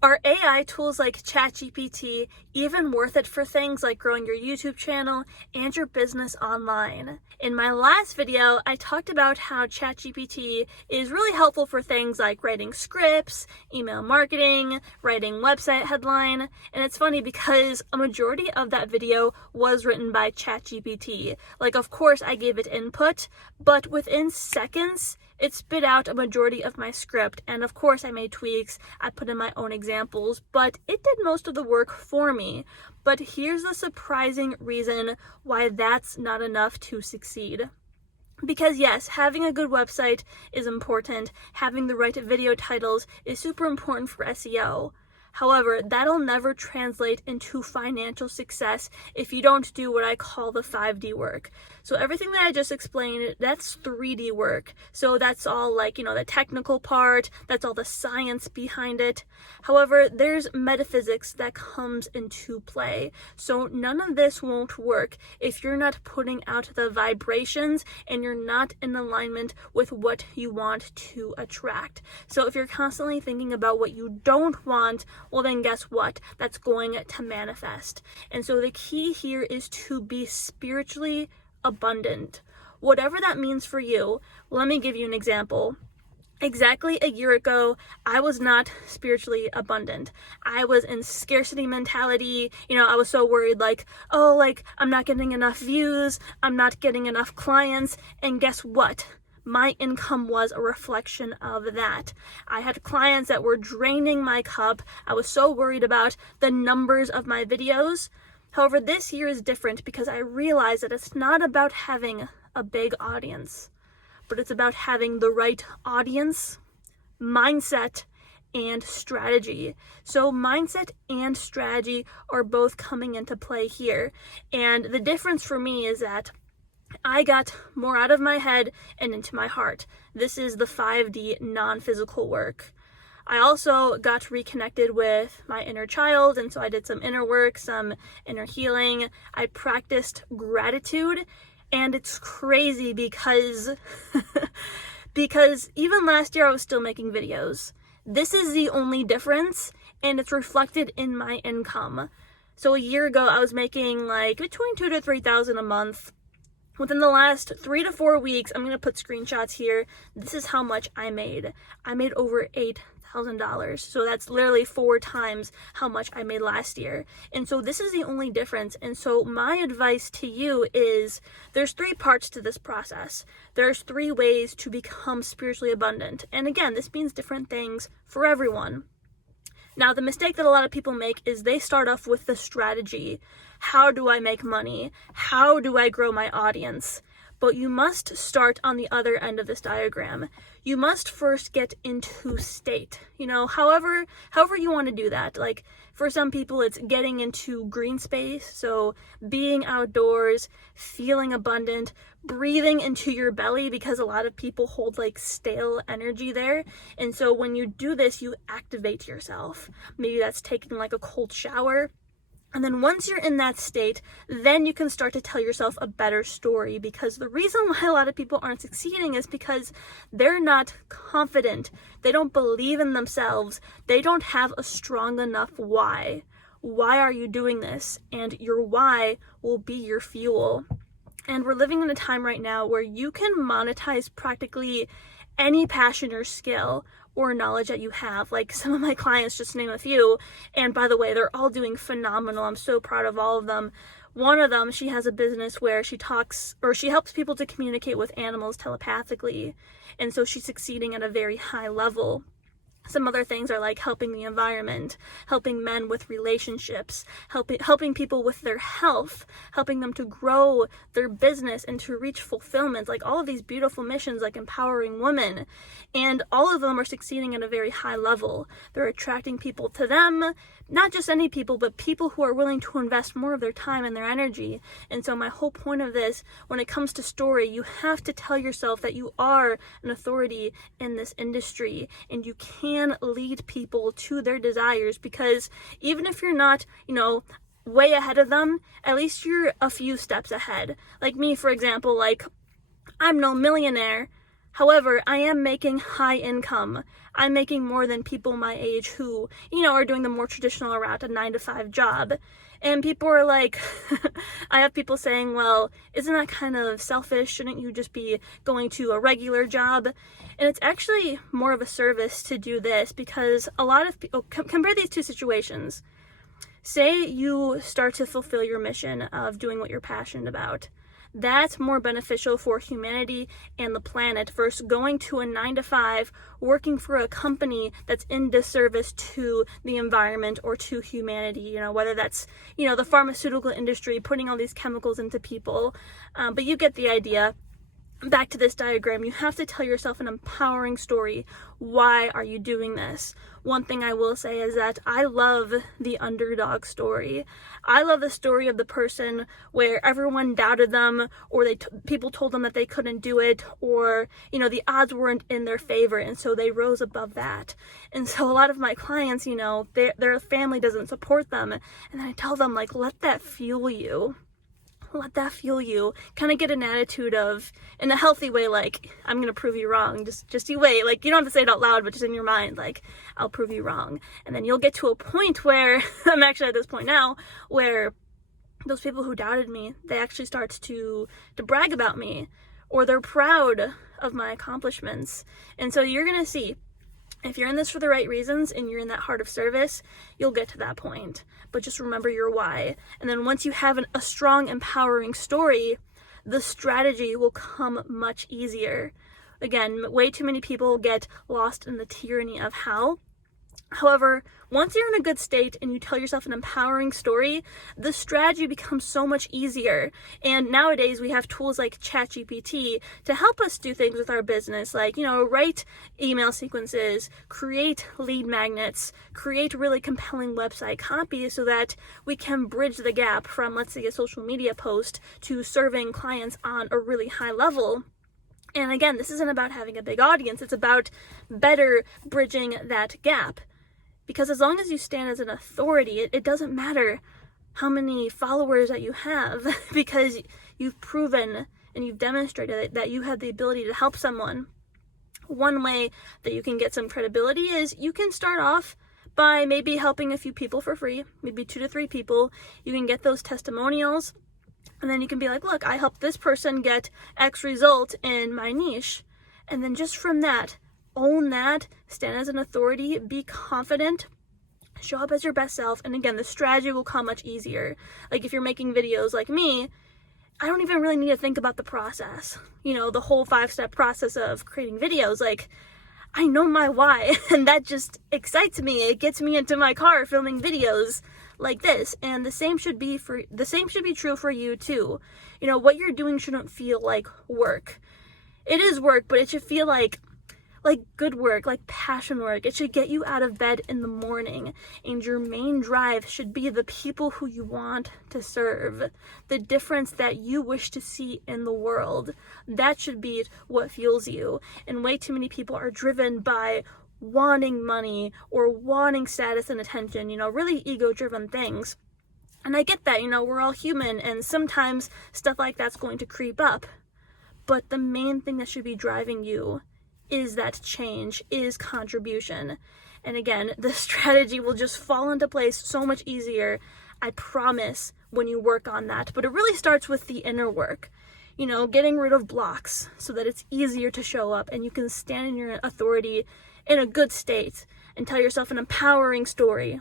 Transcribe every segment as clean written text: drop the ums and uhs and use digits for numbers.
Are AI tools like Chat GPT even worth it for things like growing your YouTube channel and your business online? In my last video, I talked about how Chat GPT is really helpful for things like writing scripts, email marketing, writing website headline, and it's funny because a majority of that video was written by Chat GPT. Like, of course, I gave it input, but within seconds, it spit out a majority of my script, and of course I made tweaks, I put in my own examples, but it did most of the work for me. But here's the surprising reason why that's not enough to succeed. Because yes, having a good website is important, having the right video titles is super important for SEO. However, that'll never translate into financial success if you don't do what I call the 5D work. So everything that I just explained, that's 3D work. So that's all like, the technical part, that's all the science behind it. However, there's metaphysics that comes into play. So none of this won't work if you're not putting out the vibrations and you're not in alignment with what you want to attract. So if you're constantly thinking about what you don't want, well then guess what? That's going to manifest. And so the key here is to be spiritually abundant. Whatever that means for you, let me give you an example. Exactly a year ago, I was not spiritually abundant. I was in scarcity mentality. I was so worried I'm not getting enough views. I'm not getting enough clients. And guess what? My income was a reflection of that. I had clients that were draining my cup. I was so worried about the numbers of my videos. However, this year is different because I realized that it's not about having a big audience, but it's about having the right audience, mindset, and strategy. So mindset and strategy are both coming into play here. And the difference for me is that I got more out of my head and into my heart. This is the 5D non-physical work. I also got reconnected with my inner child, and so I did some inner work, some inner healing. I practiced gratitude, and it's crazy because even last year I was still making videos. This is the only difference, and it's reflected in my income. So a year ago I was making between $2,000 to $3,000 a month. Within the last 3 to 4 weeks, I'm going to put screenshots here. This is how much I made. I made over $8,000. So that's literally 4 times how much I made last year. And so this is the only difference. And so my advice to you is there's 3 parts to this process. There's 3 ways to become spiritually abundant. And again, this means different things for everyone. Now, the mistake that a lot of people make is they start off with the strategy. How do I make money? How do I grow my audience? But you must start on the other end of this diagram. You must first get into state. However you want to do that. Like for some people, it's getting into green space. So being outdoors, feeling abundant, breathing into your belly, because a lot of people hold stale energy there. And so when you do this, you activate yourself. Maybe that's taking a cold shower. And then once you're in that state, then you can start to tell yourself a better story, because the reason why a lot of people aren't succeeding is because they're not confident. They don't believe in themselves. They don't have a strong enough why. Why are you doing this? And your why will be your fuel. And we're living in a time right now where you can monetize practically any passion or skill or knowledge that you have. Like some of my clients, just to name a few, and by the way, they're all doing phenomenal. I'm so proud of all of them. One of them, she has a business where she helps people to communicate with animals telepathically. And so she's succeeding at a very high level. Some other things are like helping the environment, helping men with relationships, helping people with their health, helping them to grow their business and to reach fulfillment, like all of these beautiful missions, like empowering women. And all of them are succeeding at a very high level. They're attracting people to them, not just any people, but people who are willing to invest more of their time and their energy. And so my whole point of this, when it comes to story, you have to tell yourself that you are an authority in this industry and you can lead people to their desires, because even if you're not, way ahead of them, at least you're a few steps ahead. Like me, for example, I'm no millionaire. However, I am making high income. I'm making more than people my age who, are doing the more traditional route, a 9-to-5 job. And people are like, I have people saying, well, isn't that kind of selfish? Shouldn't you just be going to a regular job? And it's actually more of a service to do this, because a lot of people, compare these two situations. Say you start to fulfill your mission of doing what you're passionate about. That's more beneficial for humanity and the planet versus going to a 9-to-5, working for a company that's in disservice to the environment or to humanity, whether that's, the pharmaceutical industry putting all these chemicals into people. But you get the idea. Back to this diagram, you have to tell yourself an empowering story. Why are you doing this? One thing I will say is that I love the underdog story. I love the story of the person where everyone doubted them, or people told them that they couldn't do it, or, the odds weren't in their favor, and so they rose above that. And so a lot of my clients, their family doesn't support them, and I tell them, let that fuel you. Let that fuel you. Kind of get an attitude of, in a healthy way, I'm gonna prove you wrong. Just you wait. You don't have to say it out loud, but just in your mind, I'll prove you wrong. And then you'll get to a point where, I'm actually at this point now, where those people who doubted me, they actually start to brag about me, or they're proud of my accomplishments. And so you're gonna see, if you're in this for the right reasons and you're in that heart of service, you'll get to that point. But just remember your why. And then once you have a strong, empowering story, the strategy will come much easier. Again, way too many people get lost in the tyranny of how. However, once you're in a good state and you tell yourself an empowering story, the strategy becomes so much easier. And nowadays we have tools like Chat GPT to help us do things with our business, write email sequences, create lead magnets, create really compelling website copy so that we can bridge the gap from, let's say, a social media post to serving clients on a really high level. And again, this isn't about having a big audience, it's about better bridging that gap. Because as long as you stand as an authority, it doesn't matter how many followers that you have, because you've proven and you've demonstrated that you have the ability to help someone. One way that you can get some credibility is you can start off by maybe helping a few people for free, maybe 2 to 3 people. You can get those testimonials, and then you can be like, look, I helped this person get X result in my niche. And then just from that, own that, stand as an authority, be confident, show up as your best self, and again, the strategy will come much easier. If you're making videos like me, I don't even really need to think about the process. The whole 5-step process of creating videos. I know my why, and that just excites me. It gets me into my car filming videos like this, and the same should be true for you too. What you're doing shouldn't feel like work. It is work, but it should feel like good work, like passion work. It should get you out of bed in the morning, and your main drive should be the people who you want to serve, the difference that you wish to see in the world. That should be what fuels you. And way too many people are driven by wanting money or wanting status and attention, really ego-driven things. And I get that, we're all human, and sometimes stuff like that's going to creep up. But the main thing that should be driving you is that change, is contribution. And again, the strategy will just fall into place so much easier, I promise, when you work on that. But it really starts with the inner work, getting rid of blocks so that it's easier to show up and you can stand in your authority in a good state and tell yourself an empowering story.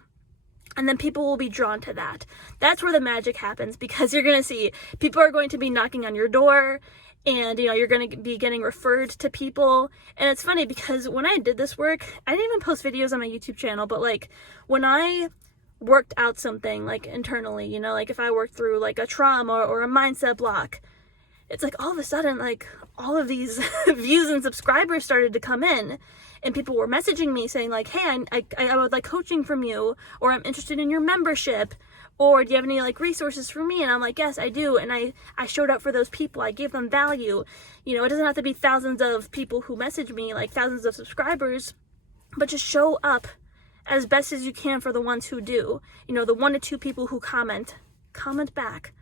And then people will be drawn to that. That's where the magic happens, because you're going to see people are going to be knocking on your door, and you're going to be getting referred to people. And it's funny because when I did this work, I didn't even post videos on my YouTube channel, but when I worked out something internally, if I worked through a trauma or a mindset block, it's all of a sudden all of these views and subscribers started to come in, and people were messaging me saying hey, I would like coaching from you, or I'm interested in your membership, or do you have any resources for me? And I'm yes, I do. And I showed up for those people. I gave them value. It doesn't have to be thousands of people who message me, thousands of subscribers, but just show up as best as you can for the ones who do. The 1 to 2 people who comment back.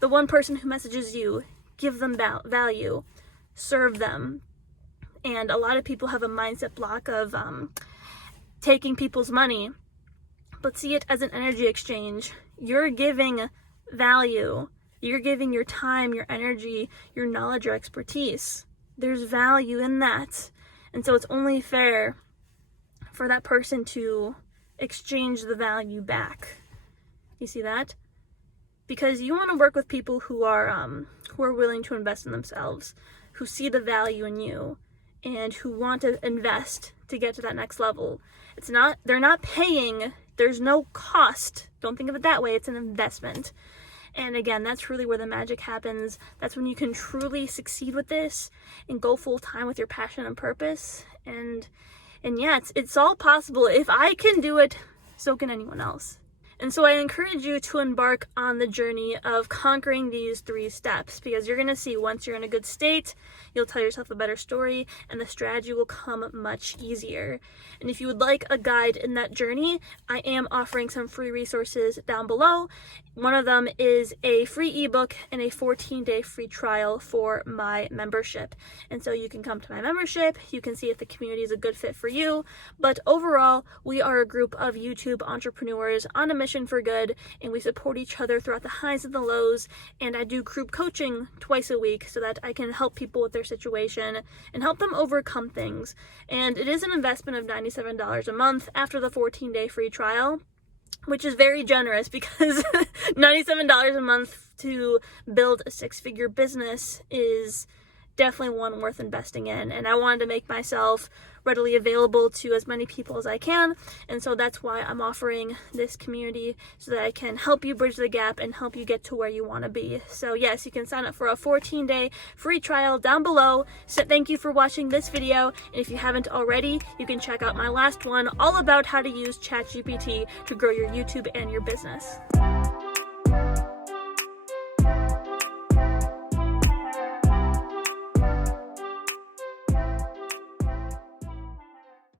The one person who messages you, give them value, serve them. And a lot of people have a mindset block of taking people's money, but see it as an energy exchange. You're giving value. You're giving your time, your energy, your knowledge, your expertise. There's value in that. And so it's only fair for that person to exchange the value back. You see that? Because you want to work with people who are willing to invest in themselves, who see the value in you, and who want to invest to get to that next level. They're not paying, there's no cost. Don't think of it that way, it's an investment. And again, that's really where the magic happens. That's when you can truly succeed with this and go full time with your passion and purpose. And yeah, it's all possible. If I can do it, so can anyone else. And so I encourage you to embark on the journey of conquering these 3 steps, because you're going to see once you're in a good state, you'll tell yourself a better story and the strategy will come much easier. And if you would like a guide in that journey, I am offering some free resources down below. One of them is a free ebook and a 14-day free trial for my membership. And so you can come to my membership, you can see if the community is a good fit for you. But overall, we are a group of YouTube entrepreneurs on a mission for good, and we support each other throughout the highs and the lows. And I do group coaching twice a week so that I can help people with their situation and help them overcome things. And it is an investment of $97 a month after the 14-day free trial, which is very generous, because $97 a month to build a 6-figure business is definitely one worth investing in. And I wanted to make myself readily available to as many people as I can. And so that's why I'm offering this community, so that I can help you bridge the gap and help you get to where you want to be. So yes, you can sign up for a 14-day free trial down below. So thank you for watching this video. And if you haven't already, you can check out my last one all about how to use Chat GPT to grow your YouTube and your business.